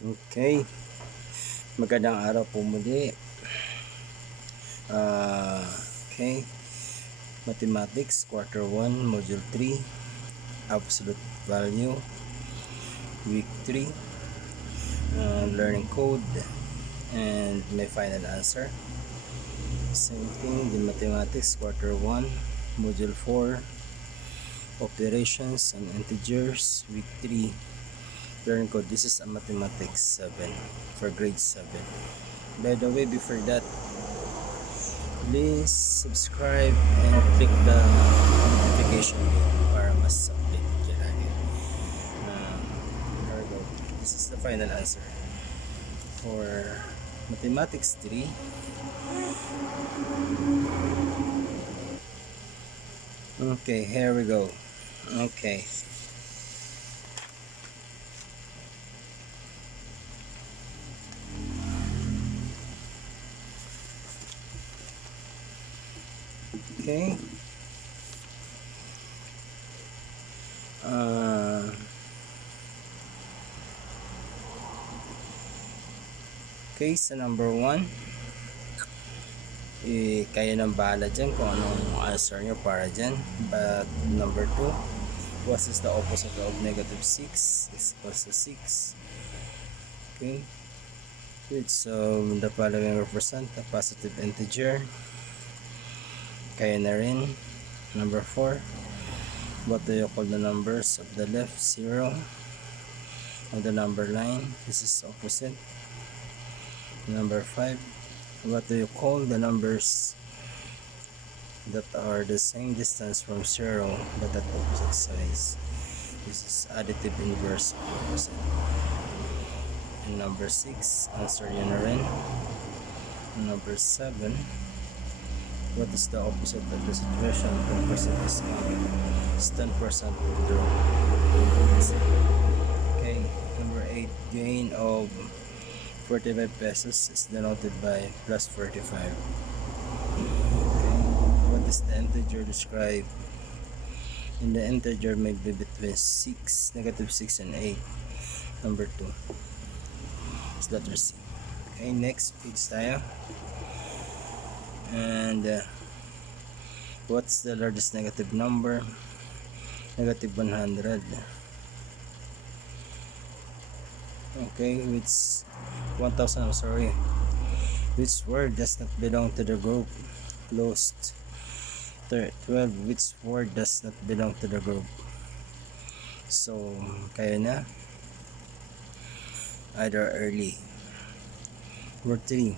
Okay, magandang araw po muli. Okay, Mathematics Quarter 1 Module 3, Absolute Value, Week 3, Learning Code, and my final answer. Same thing in Mathematics Quarter 1 Module 4, Operations and Integers, Week 3, Learning Code. This is a Mathematics 7 for grade 7. By the way, before that, please subscribe and click the notification bell para mas update ka lagi. There we go. This is the final answer for Mathematics 3. Okay, here we go. Okay. Okay. Okay, so number 1, kayo nang bahala dyan kung anong answer nyo para dyan. But number 2, what is the opposite of negative 6? Is equals to 6. Okay, so the following represent a positive integer. Kaya na rin. Number 4, what do you call the numbers of the left 0 on the number line? This is opposite. Number 5, what do you call the numbers that are the same distance from 0 but at opposite sides? This is additive inverse of opposite. And number 6, answer yun na rin. Number 7, what is the opposite of the situation when percent is 10% withdraw? Okay, number 8, gain of 45 pesos is denoted by plus 45. Okay, what is the integer described? In the integer may be between negative 6 and 8. Number 2 is letter C. Okay, next page tayo. And what's the largest negative number? Negative 100. Okay, which 1000, I'm sorry. Which word does not belong to the group? Lost. 12, which word does not belong to the group? So, kaya na. Either early. Number 3,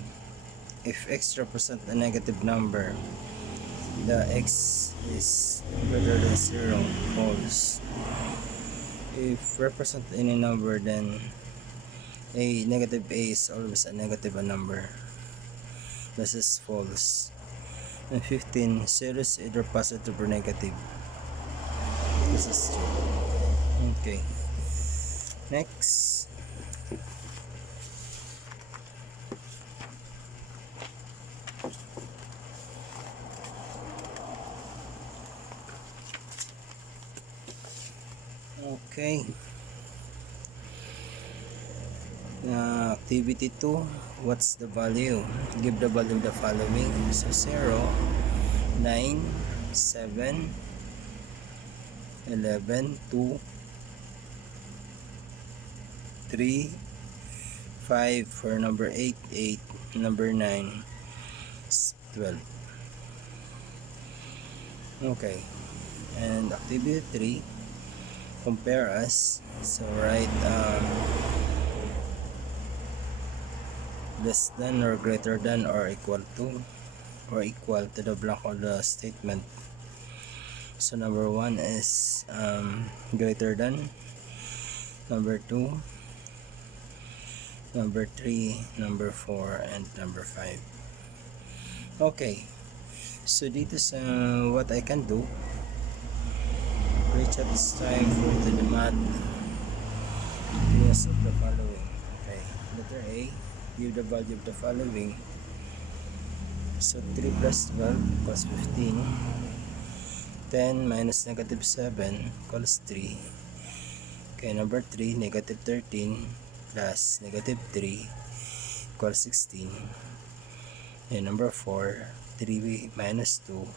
if x represents a negative number, the x is greater than 0, false. If represent any number, then a negative a is always a negative number. This is false. And 15, 0 is either positive or negative. This is true. Okay, next. Okay, activity 2, what's the value? Give the value of the following. So 0, 9, 7, 11, 2, 3, 5 for number 8, 8, number 9, 12. Okay, and activity 3, compare us. So write less than or greater than or equal to the blank of the statement. So number 1 is greater than, number 2, number 3, number 4, and number 5. Okay, so dito sa what I can do, reach at this time for the math. Yes, of the following. Okay, letter A, give the value of the following. So 3 plus 12 equals 15. 10 minus negative 7 equals 3. Okay, number 3, negative 13. plus negative 3 equals 16. And number 4, 3 minus 2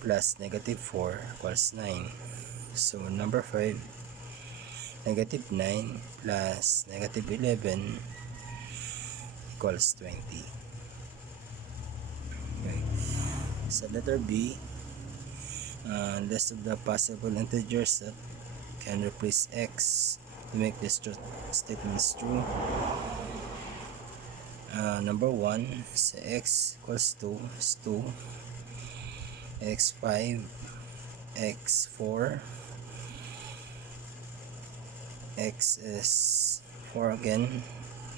plus negative 4 equals 9. So number 5, negative 9 plus negative 11 equals 20. Okay. So letter B, list of the possible integers that can replace x to make this statements true. Number 1, so x equals 2 is 2, x5, x4, x is 4 again,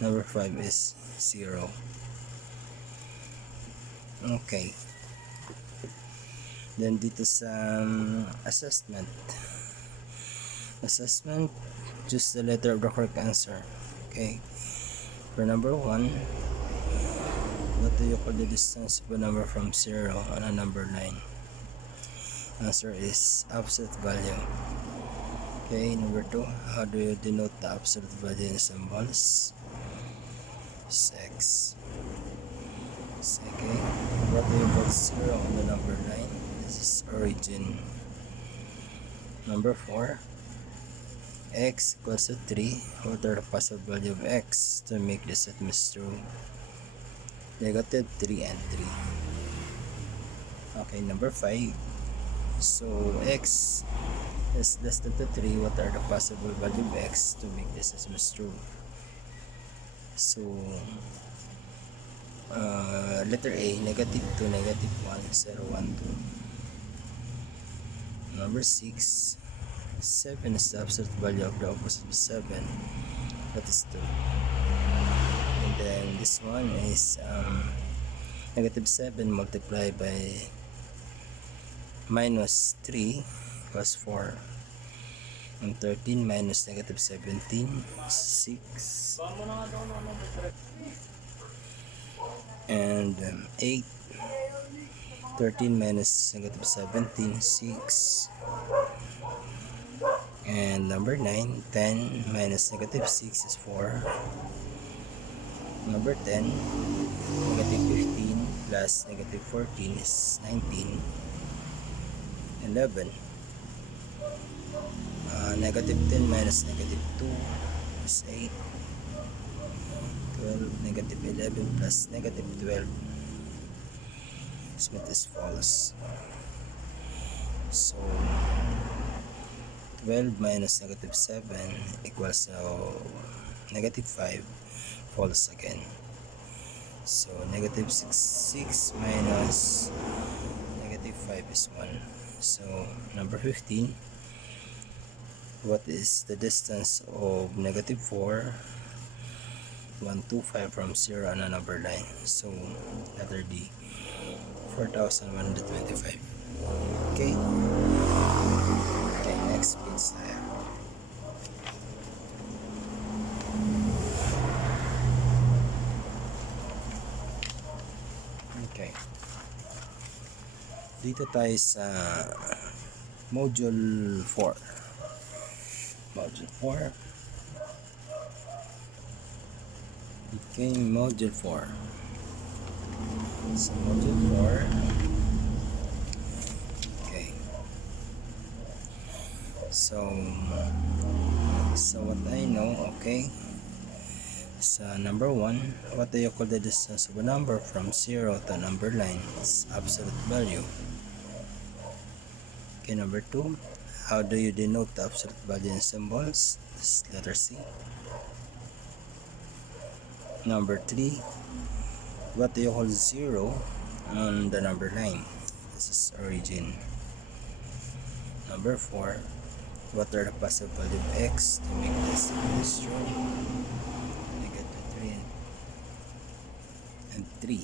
number 5 is 0. Okay, then dito sa assessment, choose the letter of the correct answer. Okay, for number 1, what do you call the distance of a number from 0 on a number line? Answer is absolute value. Okay, number 2, how do you denote the absolute value in symbols? It's x. Okay, what do you call 0 on the number line? This is origin. Number 4, x equals to 3. What are the possible value of x to make this statement true? Negative 3 and 3. Okay, number 5, so x is less than 3. What are the possible value of x to make this statement true? So letter A, negative 2, negative 1, 0, 1, 2. Number 6, 7 is the absolute value of the opposite of 7, that is 2. And then this one is negative 7 multiplied by minus 3 equals 4. And 13 minus negative 17, 6. And 8, 13 minus negative 17, 6. And number 9, 10 minus negative 6 is 4. Number 10, negative 15 plus negative 14 is 19. 11, negative 10 minus negative 2 is 8. 12, negative 11 plus negative 12 is false. So 12 minus negative 7 equals negative 5, false again. So negative 6 minus negative 5 is 1. So number 15, what is the distance of negative 4, 1, 2, 5 from 0 on a number line? So letter D, 4,125. Okay. Okay, next page tayo. Okay. Dito tayo sa module 4. Module 4. Okay, module 4. So module 4. Okay. So what I know, okay. So number 1, what do you call the distance of a number from 0 to a number line? It's absolute value. Okay, number 2, how do you denote the absolute value in symbols? This is letter C. Number 3, what do you call 0 on the number line? This is origin. Number 4, what are the possible value of x to make this true? Negative 3 and 3.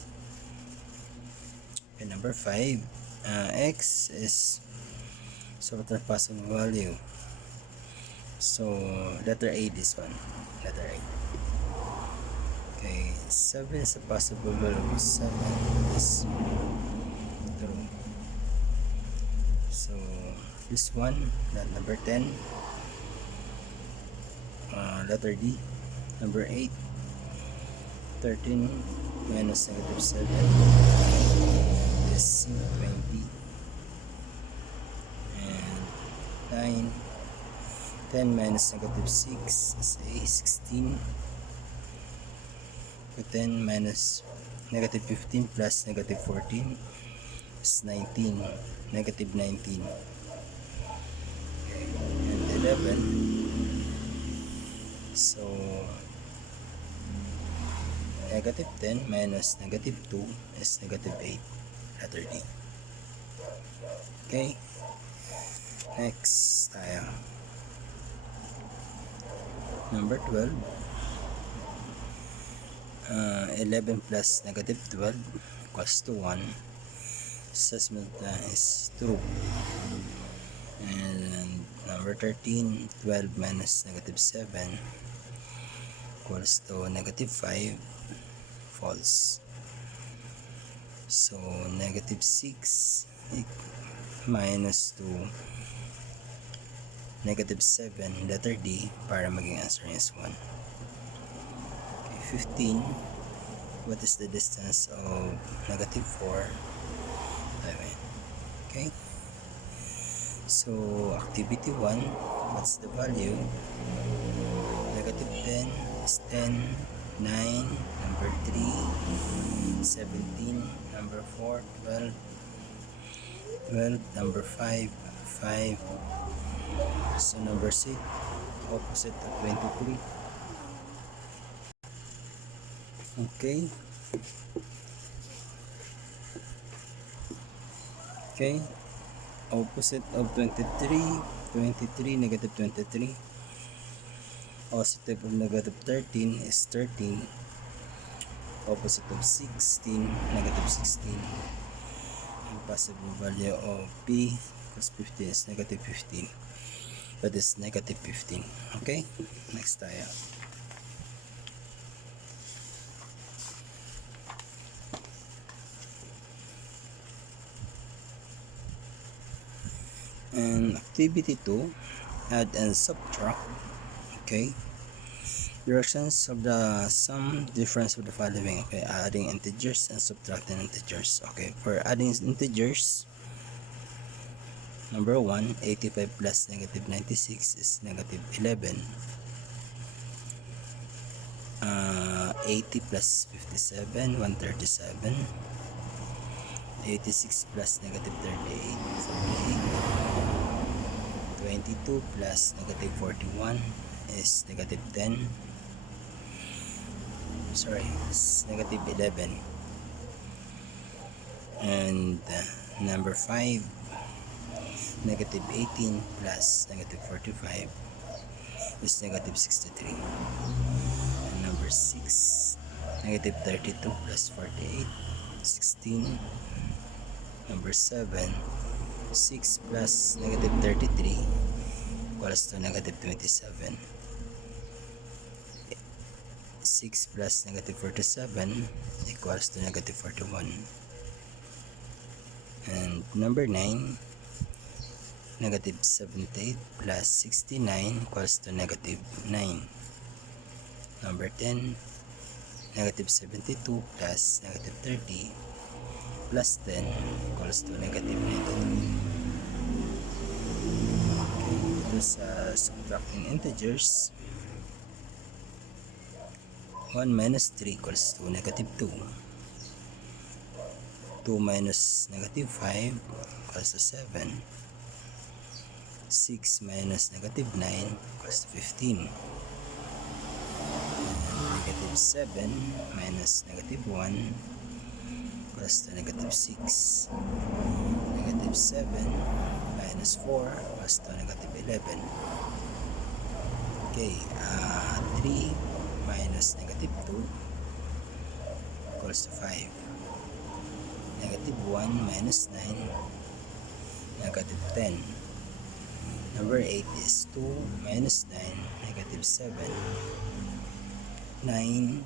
And number 5, x is, so what are possible value? So letter A, this one, letter A. Okay, 7 is a possible value of 7 is true. So this one, number 10, letter D, Number 8, 13 minus negative 7 is 20. And 9, 10 minus negative 6 is a 16. 10 minus negative 15 plus negative 14 is 19. Negative 19. Okay. And 11. So negative 10 minus negative 2 is negative 8. Letter D. Okay. Next tayo. Number 12. 11 plus negative 12 equals to 1. Assessment is true. And number 13, 12 minus negative 7 equals to negative 5. False. So negative 6 minus 2 negative 7, letter D, para maging answer is 1. Okay, 15. What is the distance of negative 4? 11. Okay. So activity 1, what's the value? Negative 10 is 10. 9, number 3, 17, number 4, 12, 12, number 5, 5. So number 6, opposite to 23. Okay. Okay. Opposite of 23, 23, negative 23. Positive of negative 13 is 13. Opposite of 16, negative 16. And possible value of P equals 15 is negative 15. That is negative 15. Okay? Next tayo. And activity 2, add and subtract. Okay, directions of the sum difference of the following. Okay, adding integers and subtracting integers. Okay, for adding integers, number 1, 85 plus negative 96 is negative 11. 80 plus 57, 137. 86 plus negative 38, 48. 22 plus negative 41 is negative 10. Sorry, it's negative 11. And number 5, negative 18 plus negative 45 is negative 63. And number 6, negative 32 plus 48, 16. Number 7, 6 plus negative 33 equals to negative 27. 6 plus negative 47 equals to negative 41. And number 9, negative 78 plus 69 equals to negative 9. Number 10, negative 72 plus negative 30 plus 10 equals to negative 92. Okay, ito sa subtracting integers. 1 minus 3 equals to negative 2. 2 minus negative 5 equals to 7. 6 minus negative 9 equals to 15. And negative 7 minus negative 1 equals to negative 6. Negative 7 minus 4 equals to negative 11. Okay, 3 minus negative 2 equals to 5. Negative 1 minus 9, negative 10. Number 8 is 2 minus 9, negative 7. 9,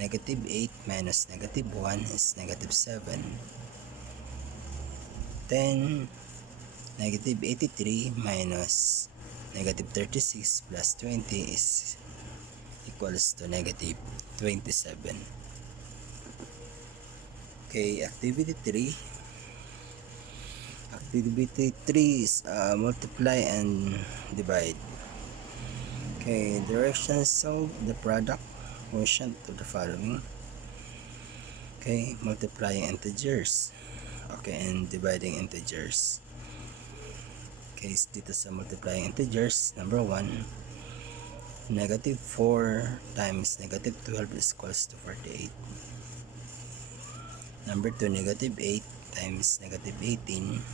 negative 8 minus negative 1 is negative 7. 10, negative 83 minus negative 36 plus 20 is equal equals to negative 27. Okay, activity 3. Activity 3 is multiply and divide. Okay, directions solve the product quotient to the following. Okay, multiplying integers. Okay, and dividing integers. Okay, dito sa multiplying integers, number 1, negative 4 times negative 12 is equals to 48. Number 2, negative 8 times negative 18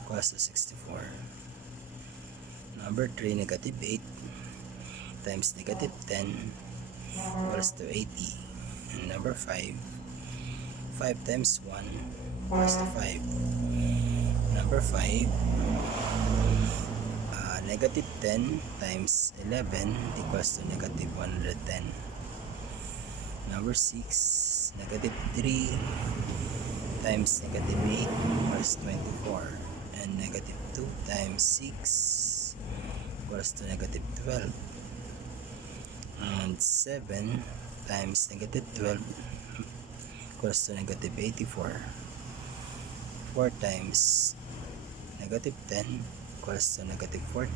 equals to 64. Number 3, negative 8 times negative 10 equals to 80. And number 5, 5 times 1 equals to 5. Number 5, negative 10 times 11 equals to negative 110. Number 6, negative 3 times negative 8 equals 24. And negative 2 times 6 equals to negative 12. And 7 times negative 12 equals to negative 84. 4 times negative 10 equals to negative 40.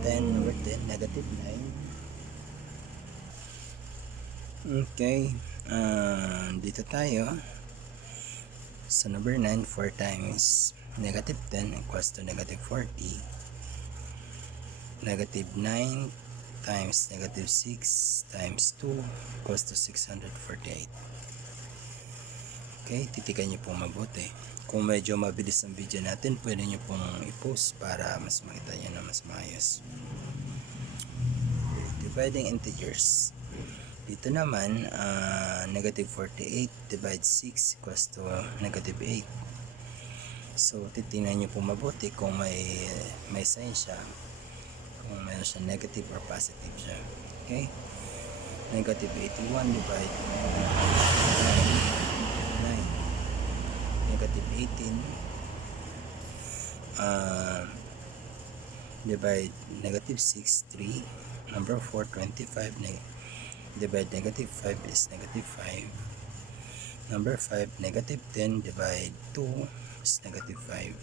10, number 10, negative 9. Okay, dito tayo sa number 9, 4 times negative 10 equals to negative 40. Negative 9 times negative 6 times 2 equals to 648. Okay, titigan nyo pong mabuti. Kung medyo mabilis ang video natin, pwede nyo pong i-post para mas makita nyo na mas maayos. Dividing integers. Dito naman, negative 48 divided 6 equals to negative 8. So, titingnan nyo pong mabuti kung may sign siya. Kung mayroon siya negative or positive siya. Okay? Negative 81 divided 9. Negative 18 divide negative 6, 3. Number 4, 25 divide negative 5 is negative 5. Number 5, negative 10 divide 2 is negative 5.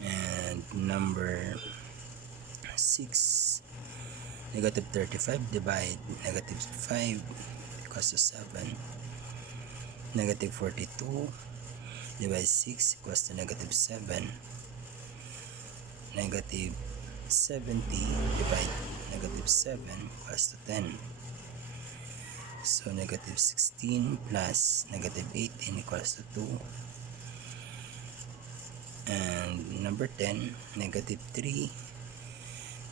And number 6, negative 35 divide negative 5 equals to 7. Negative 42 divide 6 equals to negative 7. Negative 70 divide negative 7 equals to 10. So negative 16 plus negative 18 equals to 2. And number 10, negative 3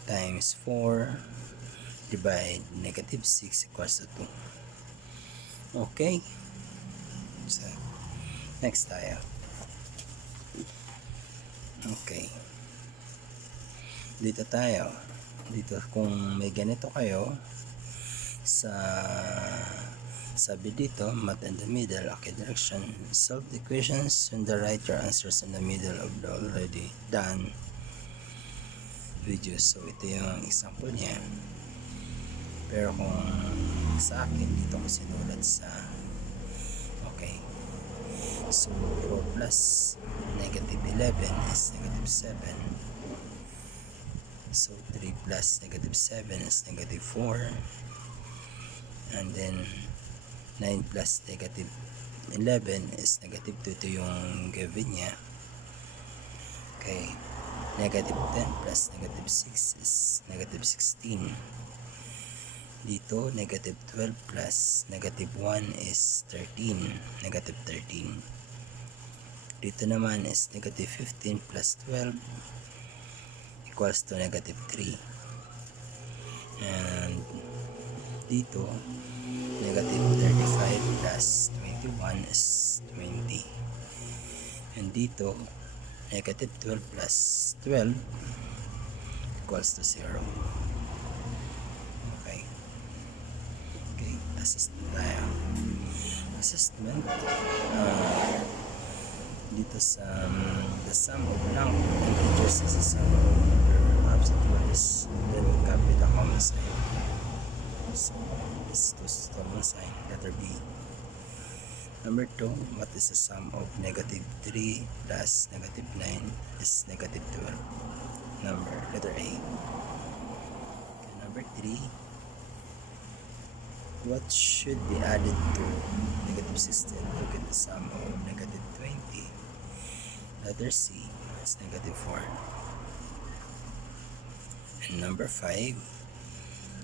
times 4 divide negative 6 equals to 2. Okay, so next tayo. Okay, dito tayo. Dito kung may ganito kayo sa sabi dito, math in the middle, okay, direction, solve the equations and the write your answers in the middle of the already done video. So ito yung example niya, pero kung sa akin dito ko sinulat sa okay. So 4 plus negative 11 is negative 7. So 3 plus negative 7 is negative 4. And then 9 plus negative 11 is negative 2. Ito yung given niya. Okay. Negative 10 plus negative 6 is negative 16. Dito, negative 12 plus negative 1 is 13. Negative 13. Dito naman is negative 15 plus 12 equals to negative 3. And dito, negative 35 plus 21 is 20. And dito, negative 12 plus 12 equals to 0. Okay. Okay, assessment tayo. Assessment, dito sa the sum of blank integers is the sum of their absolute values. Then we copy the common sign. is to installment sign, letter B. Number 2, what is the sum of negative 3 plus negative 9 is negative 12? Letter A. Okay, number 3, what should be added to negative 16 to get the sum of negative 20? Letter C, it's negative 4. And number 5,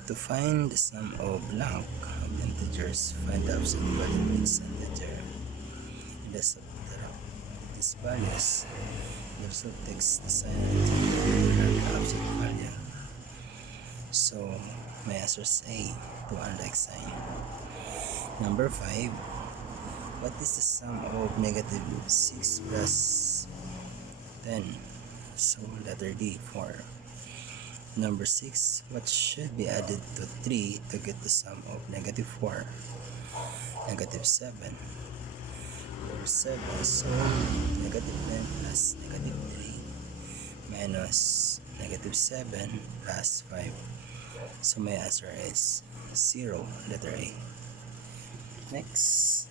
to find the sum of blank of integers, find the absolute value of each integer. In the subtract these values, the result takes the sign of the absolute value. So my answer is A, to unlike sign. Number 5, what is the sum of negative 6 plus 10? So letter D, 4. Number 6, what should be added to 3 to get the sum of negative 4? Negative 7. Number 7, so negative 10 plus negative 3 minus negative 7 plus 5. So my answer is 0, letter A. Next.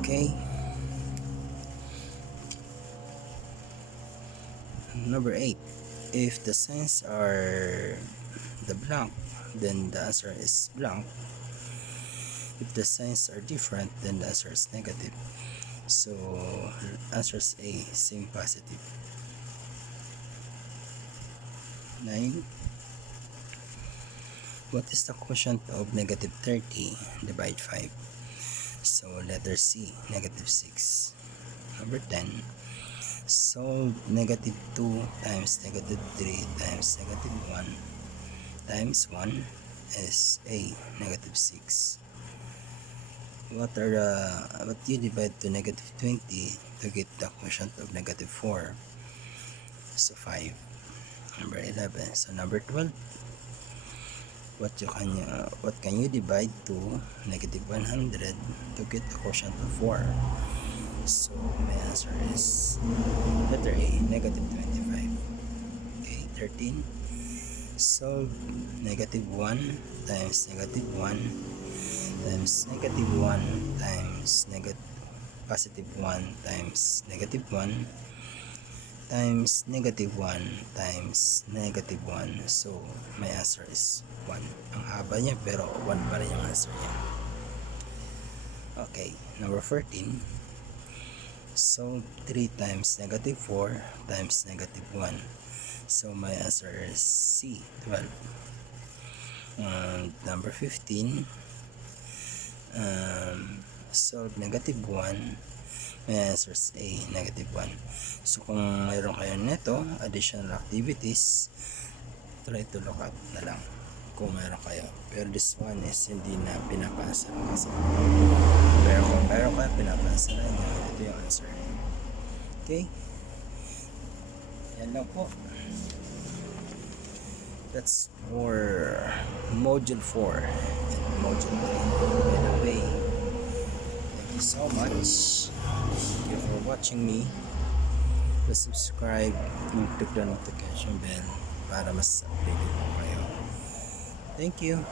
Okay. Number 8. If the signs are the blank, then the answer is blank. If the signs are different, then the answer is negative. So answer is A, same positive. 9. What is the quotient of negative 30 divide 5? So letter C, negative 6. Number 10, solve negative 2 times negative 3 times negative 1 times 1 is A, negative 6. What you divide to negative 20 to get the quotient of negative 4? So 5. Number 11. So number 12, what can you divide to negative 100 to get the quotient of 4? So my answer is letter A, negative 25. Okay, 13. Solve negative 1 times negative 1 times negative 1 times positive 1 times negative 1 times negative 1 times negative 1. So my answer is 1. Ang haba niya pero 1 pa rin yung answer niya. Okay, number 14. Solve 3 times negative 4 times negative 1. So my answer is C, 12. Number 15. Solve negative 1. My answer is A, negative 1. So kung mayroon kayo nito, additional activities, try to look at na lang kung mayroon kayo. Pero this one is hindi na pinapasa kasi. Pero kung mayroon kayo pinapasa na nyo, ito yung answer. Okay? Yan lang po. That's for module 4 and module 3. Anyway, thank you so much. Thank you for watching me. Please subscribe and click the notification bell para mas updated po kayo. Thank you.